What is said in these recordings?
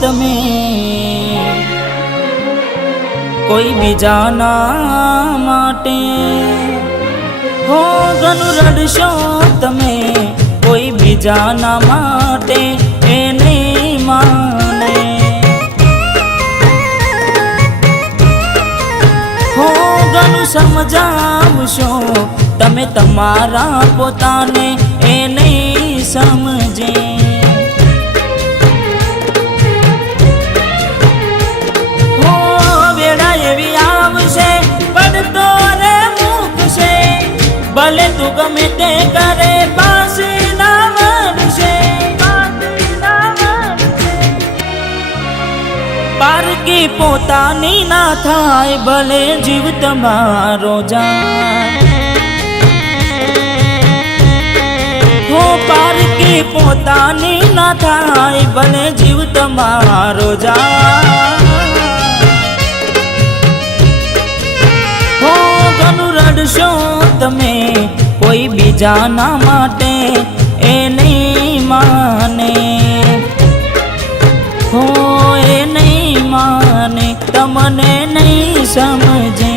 તમે કોઈ બીજાના માટે, હો ઘણું રડશો તમે કોઈ બીજાના માટે એ નહીં માને, હો ઘણું સમજાવશો તમે તમારા પોતાને એ નહીં સમજે, હો વેળા એવી આવશે પડતો રે મૂકશે, ભલે તું ગમે તે કરે પાછી ના વળશે, પારકી પોતાની ના થાય ભલે જીવ તમારો જાય, હો પારકી પોતાની ના થાય ભલે જીવ તમારો જાય, હો ઘણું રડશો તમે કોઈ બીજાના માટે એ નહીં માને, હો એ નહીં માને તમને નહીં સમજે,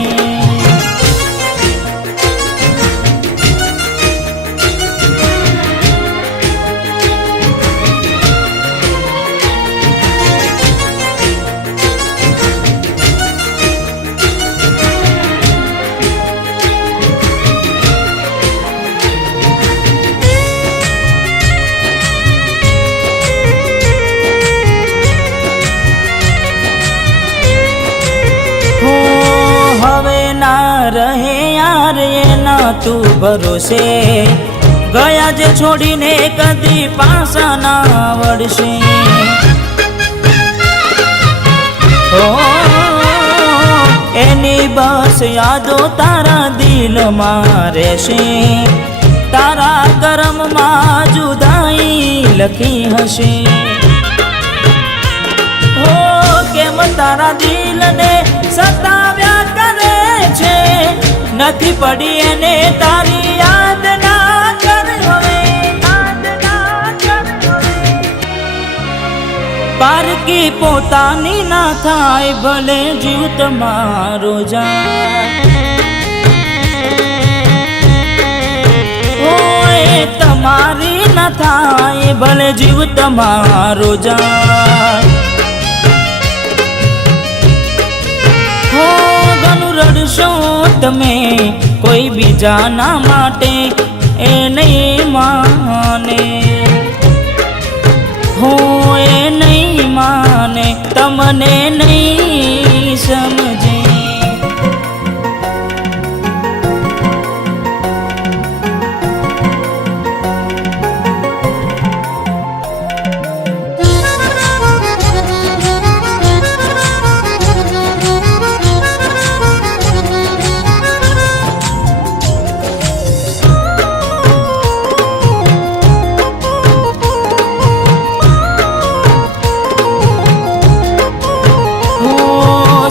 રહે યાર એના તું ભરોસે, ગયા જે છોડીને કદી પાછા ના વળશે, ઓ એની બસ યાદો તારા દિલમાં રહેશે, તારા કર્મમાં જુદાઈ લખી હશે, હો કેમ તારા દિલને સતાવ્યા કરે છે, નથી પડી એને તારી યાદ ના કર હવે, પારકી પોતાની ના થાય ભલે જીવ તમારો જાય, ઓય તમારી ના થાય ભલે જીવ તમારો જાય, હો ઘણું રડશો તમે કોઈ બીજાના માટે એ નહીં માને, હો એ નહીં માને તમને નહીં સમજે,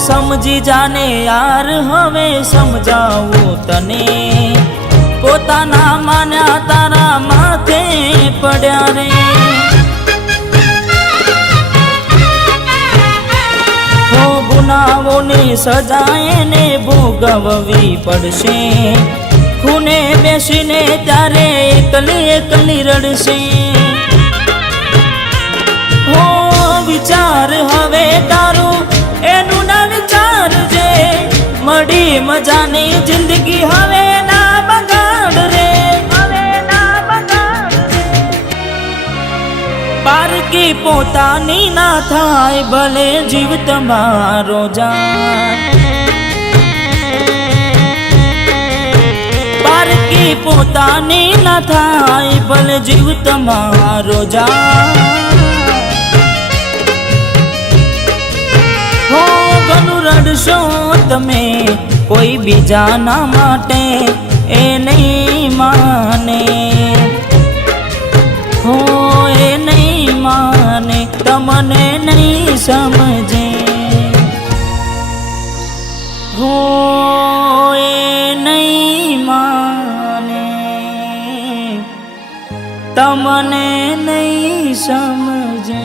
સમજી જાને યાર હવે સમજાવું તને, પોતાના માન્યા તારા માથે પડ્યા રે, હો ગુનાઓની સજા એને ભોગવવી પડશે, ખૂને બેસીને ત્યારે એકલી એકલી રડશે, હો વિચાર હવે તારું એનું ના વિચારજે, મળી મજાની જિંદગી હવે ના બગાડ રે, પારકી પોતાની ના થાય ભલે જીવ તમારો જાય, પારકી પોતાની ના થાય ભલે જીવ તમારો જાય, હો ઘણું રડશો તમે કોઈ બીજાના માટે એ નહીં માને, હો એ નહીં માને તમને નહીં સમજે, હો એ નહીં માને તમને નહીં સમજે।